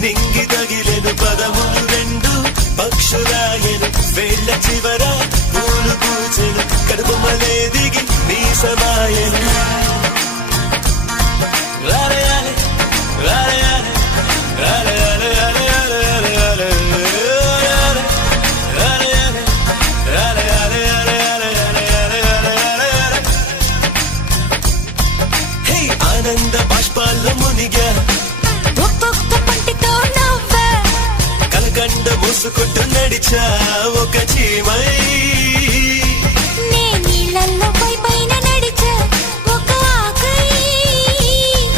నింగి తగిలెను పదములు రెండు పక్షురాయను వేళ్ళ చివర పూలు పూచెను కడుపుమలే దిగి నీ సమాయను ఆనంద బాష్పాల్లో మునిగా ఒక్కొక్క పంటితో నవ్వా కలకండ మూసుకుంటూ నడిచా ఒక చీమై